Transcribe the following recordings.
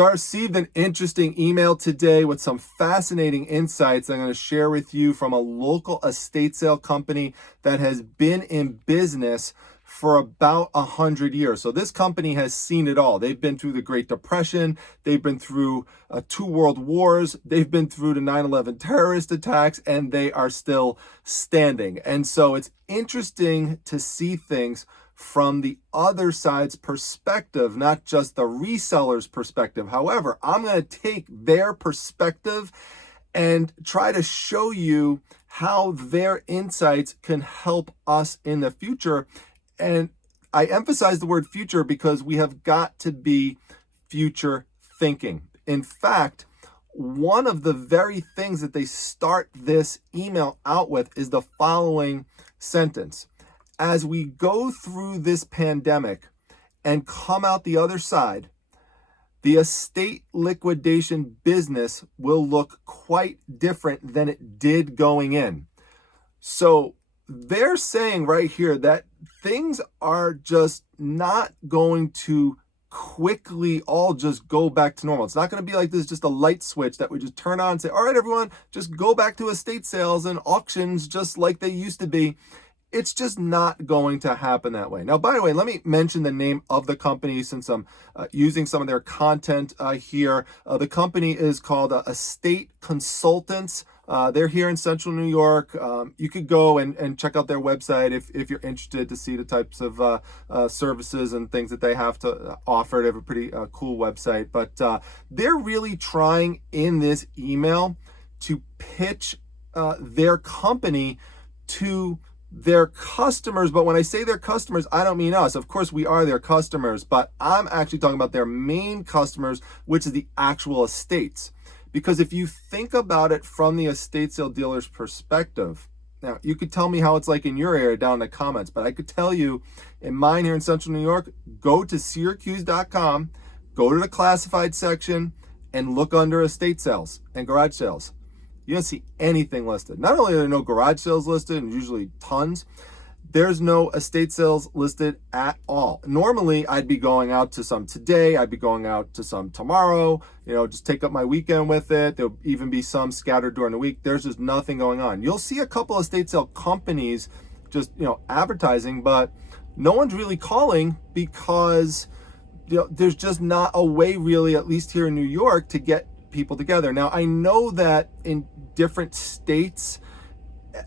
So I received an interesting email today with some fascinating insights I'm going to share with you from a local estate sale company that has been in business for about 100 years. So this company has seen it all. They've been through the Great Depression. They've been through 2 world wars. They've been through the 9/11 terrorist attacks, and they are still standing. And so it's interesting to see things from the other side's perspective, not just the reseller's perspective. However, I'm going to take their perspective and try to show you how their insights can help us in the future. And I emphasize the word future because we have got to be future thinking. In fact, one of the very things that they start this email out with is the following sentence. As we go through this pandemic and come out the other side, the estate liquidation business will look quite different than it did going in. So they're saying right here that things are just not going to quickly all just go back to normal. It's not going to be like this, just a light switch that we just turn on and say, all right, everyone, just go back to estate sales and auctions just like they used to be. It's just not going to happen that way. Now, by the way, let me mention the name of the company since I'm using some of their content here. The company is called Estate Consultants. They're here in Central New York. You could go and check out their website if you're interested to see the types of services and things that they have to offer. They have a pretty cool website. But they're really trying in this email to pitch their company to their customers. But when I say their customers, I don't mean us. Of course, we are their customers, but I'm actually talking about their main customers, which is the actual estates. Because if you think about it from the estate sale dealer's perspective, now you could tell me how it's like in your area down in the comments, but I could tell you in mine here in Central New York, go to Syracuse.com, go to the classified section and look under estate sales and garage sales. You don't see anything listed. Not only are there no garage sales listed, and usually tons, there's no estate sales listed at all. Normally, I'd be going out to some today. I'd be going out to some tomorrow, just take up my weekend with it. There'll even be some scattered during the week. There's just nothing going on. You'll see a couple of estate sale companies just, advertising, but no one's really calling because, there's just not a way really, at least here in New York, to get people together. Now, I know that in different states,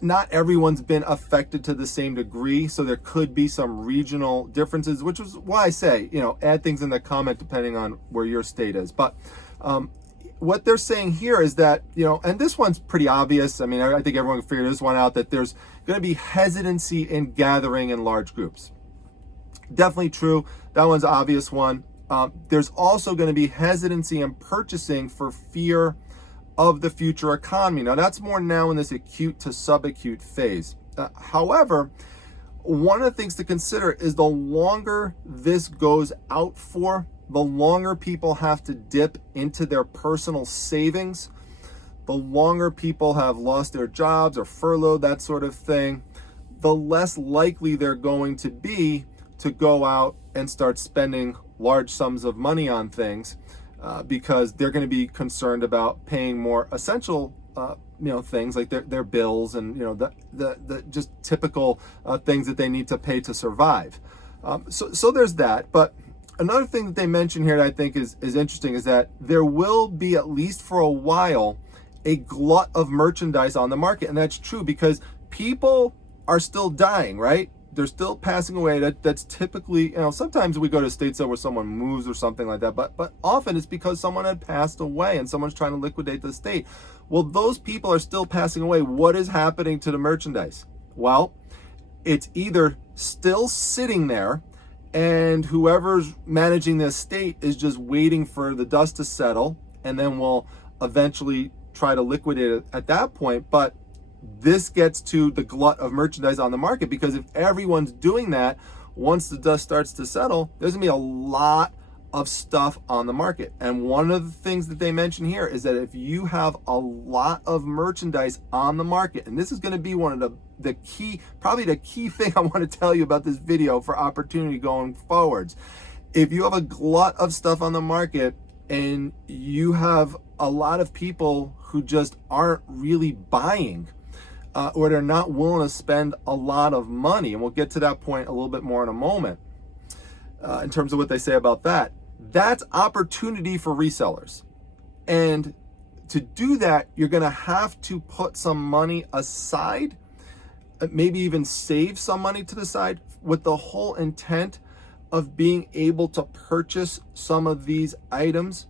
not everyone's been affected to the same degree, so there could be some regional differences, which is why I say, add things in the comment depending on where your state is. But what they're saying here is that, and this one's pretty obvious. I mean, I think everyone can figure this one out, that there's going to be hesitancy in gathering in large groups. Definitely true. That one's an obvious one. There's also going to be hesitancy in purchasing for fear of the future economy. Now, that's more now in this acute to subacute phase. However, one of the things to consider is the longer this goes out for, the longer people have to dip into their personal savings, the longer people have lost their jobs or furloughed, that sort of thing, the less likely they're going to be to go out and start spending large sums of money on things because they're going to be concerned about paying more essential things like their bills and the just typical things that they need to pay to survive. So there's that. But another thing that they mention here that I think is interesting is that there will be, at least for a while, a glut of merchandise on the market. And that's true because people are still dying, right? They're still passing away. That's typically, sometimes we go to a estate sale where someone moves or something like that, but often it's because someone had passed away and someone's trying to liquidate the estate. Well, those people are still passing away. What is happening to the merchandise? Well, it's either still sitting there and whoever's managing the estate is just waiting for the dust to settle and then will eventually try to liquidate it at that point. But this gets to the glut of merchandise on the market because if everyone's doing that, once the dust starts to settle, there's gonna be a lot of stuff on the market. And one of the things that they mention here is that if you have a lot of merchandise on the market, and this is gonna be one of the key, probably the key thing I wanna tell you about this video for opportunity going forwards. If you have a glut of stuff on the market and you have a lot of people who just aren't really buying, or they're not willing to spend a lot of money. And we'll get to that point a little bit more in a moment, in terms of what they say about that. That's opportunity for resellers. And to do that, you're going to have to put some money aside, maybe even save some money to the side, with the whole intent of being able to purchase some of these items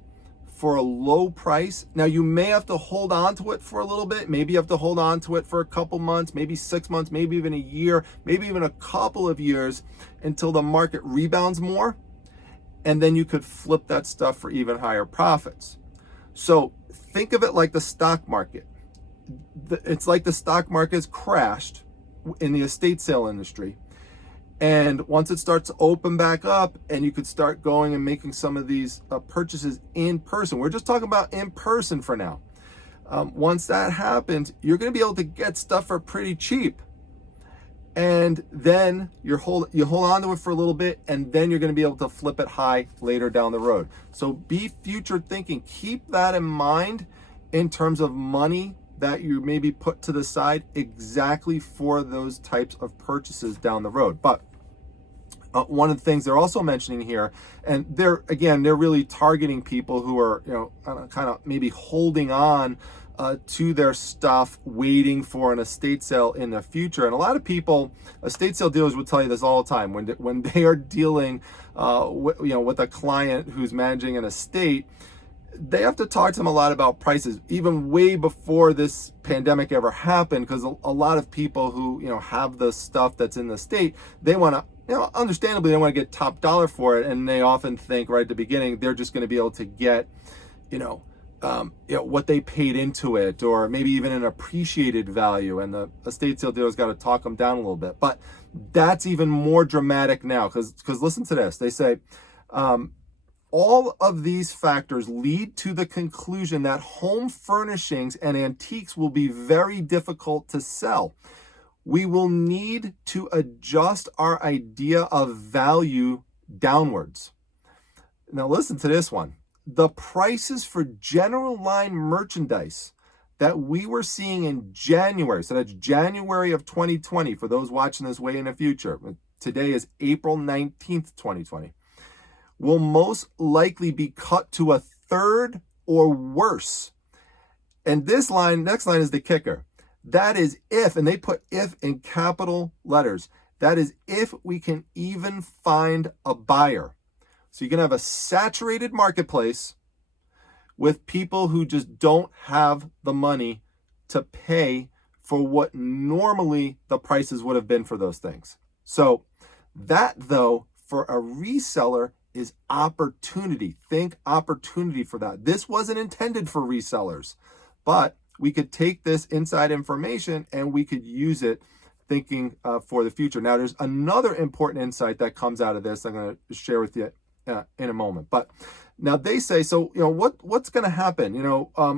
for a low price. Now, you may have to hold on to it for a little bit. Maybe you have to hold on to it for a couple months, maybe 6 months, maybe even a year, maybe even a couple of years, until the market rebounds more. And then you could flip that stuff for even higher profits. So think of it like the stock market. It's like the stock market's crashed in the estate sale industry. And once it starts to open back up, and you could start going and making some of these purchases in person. We're just talking about in person for now. Once that happens, you're going to be able to get stuff for pretty cheap. And then you hold on to it for a little bit, and then you're going to be able to flip it high later down the road. So be future thinking. Keep that in mind in terms of money that you maybe put to the side exactly for those types of purchases down the road. But one of the things they're also mentioning here, and they're really targeting people who are, kind of maybe holding on to their stuff, waiting for an estate sale in the future. And a lot of people, estate sale dealers will tell you this all the time when they are dealing with a client who's managing an estate. They have to talk to them a lot about prices, even way before this pandemic ever happened, because a lot of people who have the stuff that's in the state, they want to, understandably, they want to get top dollar for it, and they often think right at the beginning they're just going to be able to get, what they paid into it, or maybe even an appreciated value, and the estate sale dealer's got to talk them down a little bit. But that's even more dramatic now, because listen to this. They say, all of these factors lead to the conclusion that home furnishings and antiques will be very difficult to sell. We will need to adjust our idea of value downwards. Now listen to this one. The prices for general line merchandise that we were seeing in January, so that's January of 2020 for those watching this way in the future. Today is April 19th, 2020. Will most likely be cut to a third or worse. And this next line is the kicker. That is if, and they put if in capital letters, that is if we can even find a buyer. So you can have a saturated marketplace with people who just don't have the money to pay for what normally the prices would have been for those things. So that, though, for a reseller is opportunity. Think opportunity for that. This wasn't intended for resellers, but we could take this inside information and we could use it thinking for the future. Now, there's another important insight that comes out of this I'm going to share with you in a moment. But now they say, so, what's going to happen?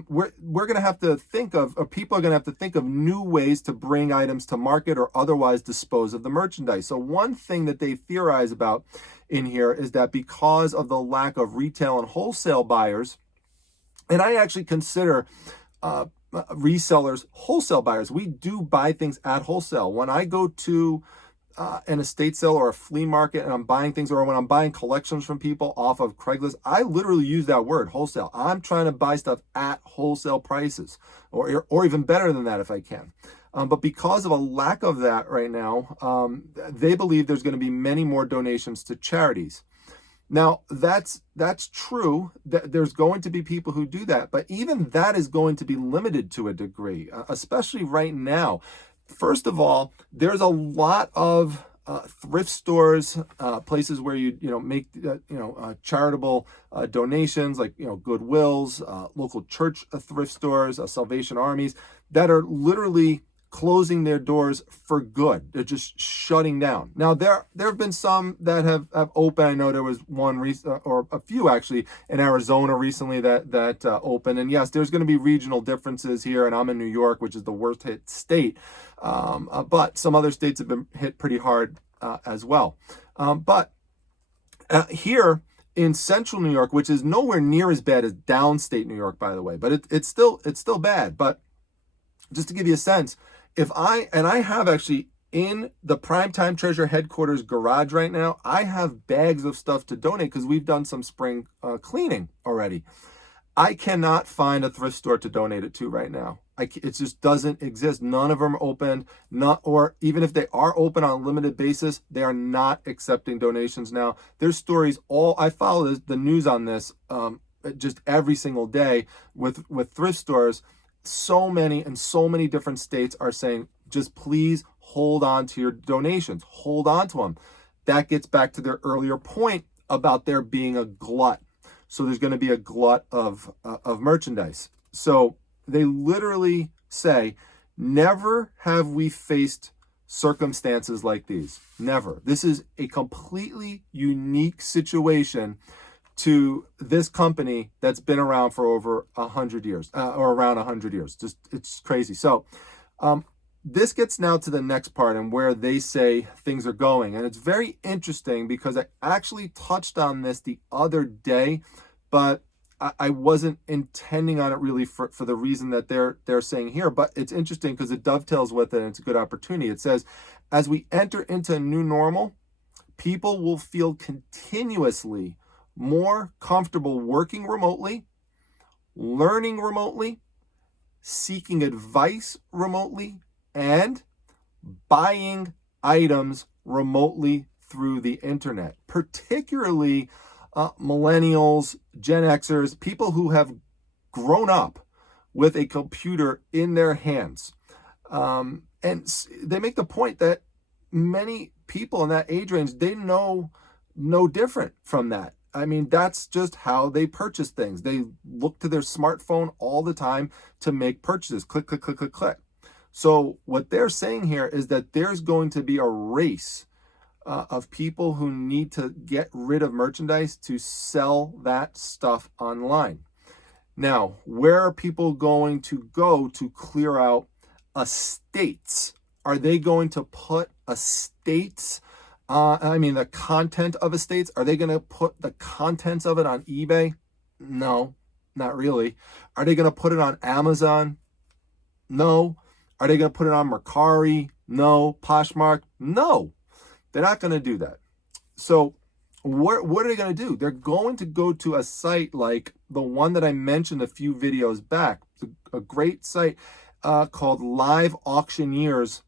We're going to have to think of, or people are going to have to think of new ways to bring items to market or otherwise dispose of the merchandise. So one thing that they theorize about in here is that because of the lack of retail and wholesale buyers, and I actually consider resellers wholesale buyers. We do buy things at wholesale. When I go to an estate sale or a flea market and I'm buying things, or when I'm buying collections from people off of Craigslist, I literally use that word, wholesale. I'm trying to buy stuff at wholesale prices, or even better than that if I can. But because of a lack of that right now, they believe there's going to be many more donations to charities. Now, that's true. There's going to be people who do that, but even that is going to be limited to a degree, especially right now. First of all, there's a lot of thrift stores, places where you make charitable donations, like Goodwills, local church thrift stores, Salvation Armies, that are literally closing their doors for good. They're just shutting down. Now, there have been some that have opened. I know there was one or a few actually in Arizona recently that opened. And yes, there's going to be regional differences here. And I'm in New York, which is the worst hit state. But some other states have been hit pretty hard as well. But here, in central New York, which is nowhere near as bad as downstate New York, by the way, but it's still bad. But just to give you a sense, I have actually in the Primetime Treasure headquarters garage right now, I have bags of stuff to donate because we've done some spring cleaning already. I cannot find a thrift store to donate it to right now. It just doesn't exist. None of them are open, or even if they are open on a limited basis, they are not accepting donations now. There's stories I follow the news on this just every single day with thrift stores. So many different states are saying, just please hold on to your donations, hold on to them. That gets back to their earlier point about there being a glut. So there's going to be a glut of merchandise. So they literally say, never have we faced circumstances like these. Never. This is a completely unique situation to this company that's been around for over 100 years, or around 100 years. Just, it's crazy. So this gets now to the next part and where they say things are going. And it's very interesting because I actually touched on this the other day, but I wasn't intending on it really for the reason that they're saying here. But it's interesting because it dovetails with it and it's a good opportunity. It says, as we enter into a new normal, people will feel continuously more comfortable working remotely, learning remotely, seeking advice remotely, and buying items remotely through the internet, particularly millennials, Gen Xers, people who have grown up with a computer in their hands. And they make the point that many people in that age range, they know no different from that. I mean, that's just how they purchase things. They look to their smartphone all the time to make purchases. Click, click, click, click, click. So what they're saying here is that there's going to be a race of people who need to get rid of merchandise to sell that stuff online. Now, where are people going to go to clear out estates? Are they going to put estates, the content of estates, are they going to put the contents of it on eBay? No, not really. Are they going to put it on Amazon? No. Are they going to put it on Mercari? No. Poshmark? No. They're not going to do that. So what are they going to do? They're going to go to a site like the one that I mentioned a few videos back. It's a great site called liveauctioneers.com.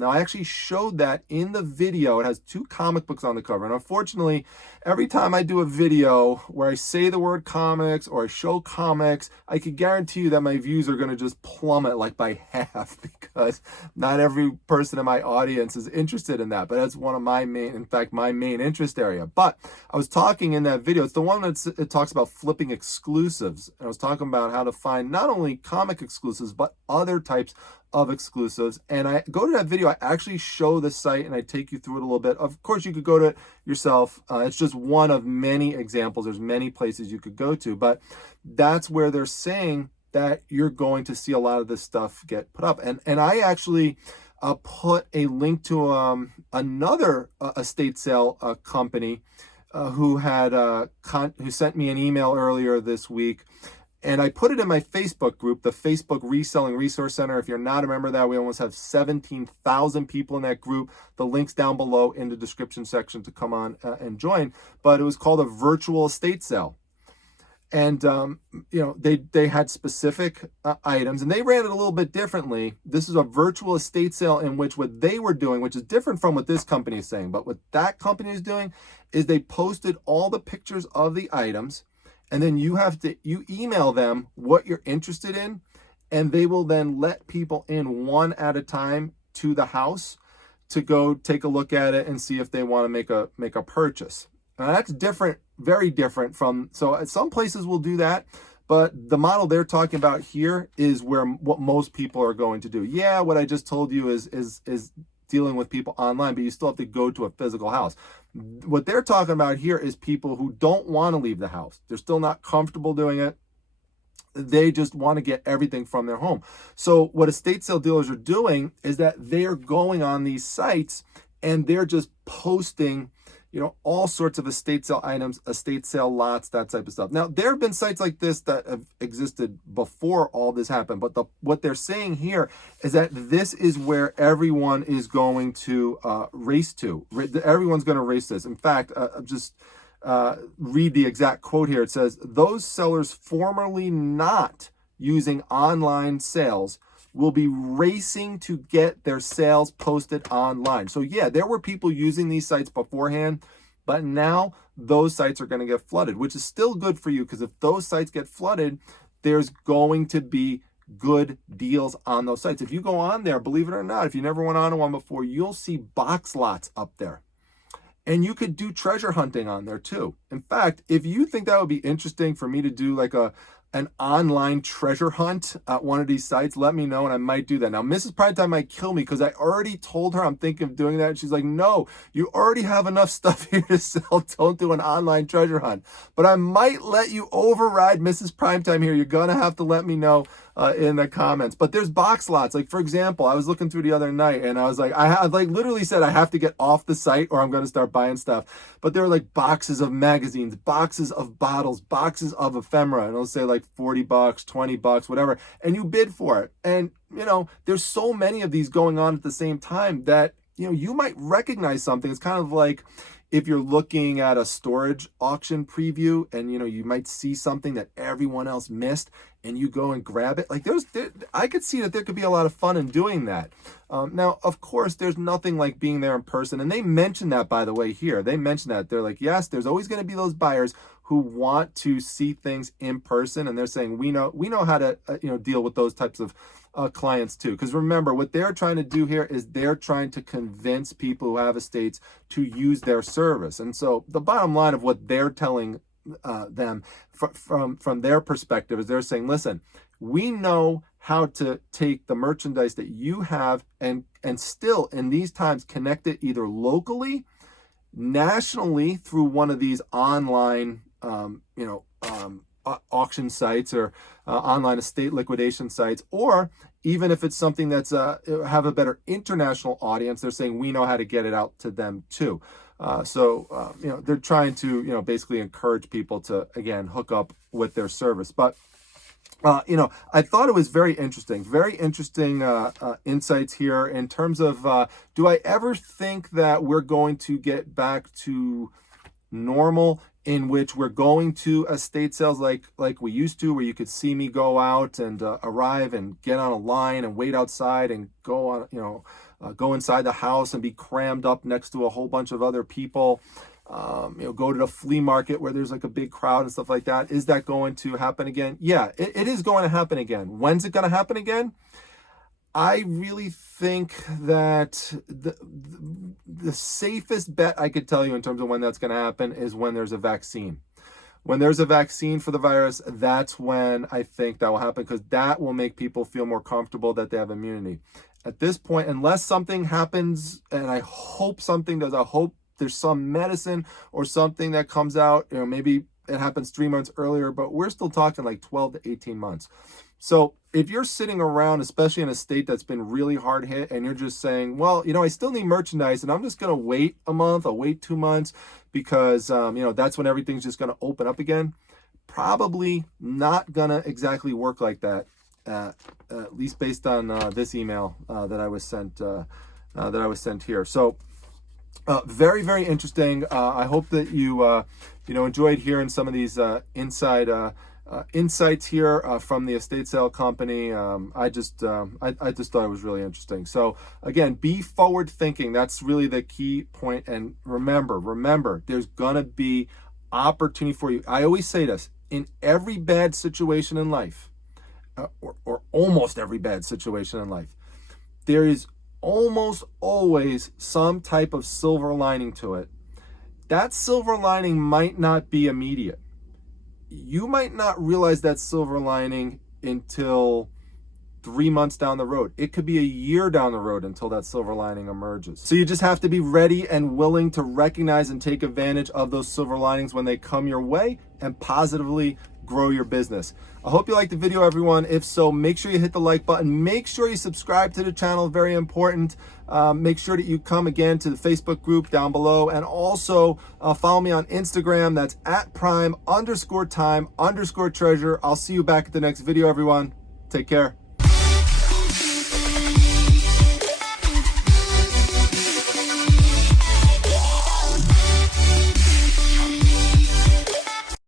Now, I actually showed that in the video. It has 2 comic books on the cover. And unfortunately, every time I do a video where I say the word comics or I show comics, I can guarantee you that my views are going to just plummet like by half because not every person in my audience is interested in that. But that's one of my main interest area. But I was talking in that video, it's the one it talks about flipping exclusives. And I was talking about how to find not only comic exclusives, but other types of exclusives. And I go to that video, I actually show the site and I take you through it a little bit. Of course, you could go to it yourself. It's just one of many examples. There's many places you could go to, but that's where they're saying that you're going to see a lot of this stuff get put up. And I actually put a link to another estate sale company who sent me an email earlier this week. And I put it in my Facebook group, the Facebook Reselling Resource Center. If you're not a member of that, we almost have 17,000 people in that group. The link's down below in the description section to come on and join. But it was called a virtual estate sale. And, they had specific items and they ran it a little bit differently. This is a virtual estate sale in which what they were doing, which is different from what this company is saying, but what that company is doing is they posted all the pictures of the items. And then you email them what you're interested in, and they will then let people in one at a time to the house to go take a look at it and see if they want to make a purchase. Now that's different, very different from, so some places will do that, but the model they're talking about here is what most people are going to do. Yeah, what I just told you is dealing with people online, but you still have to go to a physical house. What they're talking about here is people who don't want to leave the house. They're still not comfortable doing it. They just want to get everything from their home. So what estate sale dealers are doing is that they're going on these sites and they're just posting, all sorts of estate sale items, estate sale lots, that type of stuff. Now, there have been sites like this that have existed before all this happened, but what they're saying here is that this is where everyone is going to race to. Everyone's going to race this. In fact, just read the exact quote here. It says, those sellers formerly not using online sales will be racing to get their sales posted online. So yeah, there were people using these sites beforehand, but now those sites are going to get flooded, which is still good for you, because if those sites get flooded, there's going to be good deals on those sites. If you go on there, believe it or not, if you never went on one before, you'll see box lots up there. And you could do treasure hunting on there too. In fact, if you think that would be interesting for me to do like an online treasure hunt at one of these sites, let me know and I might do that. Now, Mrs. Primetime might kill me because I already told her I'm thinking of doing that. And she's like, no, you already have enough stuff here to sell. Don't do an online treasure hunt. But I might let you override Mrs. Primetime here. You're going to have to let me know in the comments. But there's box lots. Like, for example, I was looking through the other night and I was like, I literally said I have to get off the site or I'm going to start buying stuff. But there were like boxes of magazines, boxes of bottles, boxes of ephemera, and it'll say like $40, $20, whatever, and you bid for it. And there's so many of these going on at the same time that you might recognize something. It's kind of like if you're looking at a storage auction preview and you might see something that everyone else missed and you go and grab it. Like I could see that there could be a lot of fun in doing that. Now, of course, there's nothing like being there in person. And they mentioned that, by the way, here. They mentioned that. They're like, yes, there's always going to be those buyers who want to see things in person. And they're saying, we know how to deal with those types of clients too. Because remember, what they're trying to do here is they're trying to convince people who have estates to use their service. And so the bottom line of what they're telling them from their perspective is they're saying, listen, we know how to take the merchandise that you have and still in these times connect it either locally, nationally through one of these online auction sites or online estate liquidation sites, or even if it's something that's have a better international audience, they're saying we know how to get it out to them too. So they're trying to basically encourage people to again hook up with their service. But I thought it was very interesting insights here in terms of do I ever think that we're going to get back to normal, in which we're going to estate sales like we used to, where you could see me go out and arrive and get on a line and wait outside and go on, go inside the house and be crammed up next to a whole bunch of other people, go to the flea market where there's like a big crowd and stuff like that. Is that going to happen again? Yeah, it is going to happen again. When's it going to happen again? I really think that the safest bet I could tell you in terms of when that's going to happen is when there's a vaccine. When there's a vaccine for the virus, that's when I think that will happen, because that will make people feel more comfortable that they have immunity. At this point, unless something happens, and I hope something does, I hope there's some medicine or something that comes out, maybe it happens 3 months earlier, but we're still talking like 12 to 18 months. So if you're sitting around, especially in a state that's been really hard hit, and you're just saying, well, I still need merchandise and I'm just going to wait a month, I'll wait 2 months because, that's when everything's just going to open up again. Probably not going to exactly work like that, at least based on this email that I was sent here. So very, very interesting. I hope that you, enjoyed hearing some of these insights here from the estate sale company. I just thought it was really interesting. So again, be forward thinking. That's really the key point. And remember, there's gonna be opportunity for you. I always say this: in every bad situation in life, or almost every bad situation in life, there is almost always some type of silver lining to it. That silver lining might not be immediate. You might not realize that silver lining until 3 months down the road. It could be a year down the road until that silver lining emerges. So you just have to be ready and willing to recognize and take advantage of those silver linings when they come your way and positively grow your business. I hope you liked the video, everyone. If so, make sure you hit the like button. Make sure you subscribe to the channel, very important. Make sure that you come again to the Facebook group down below, and also follow me on Instagram. That's at prime_time_treasure. I'll see you back at the next video, everyone. Take care.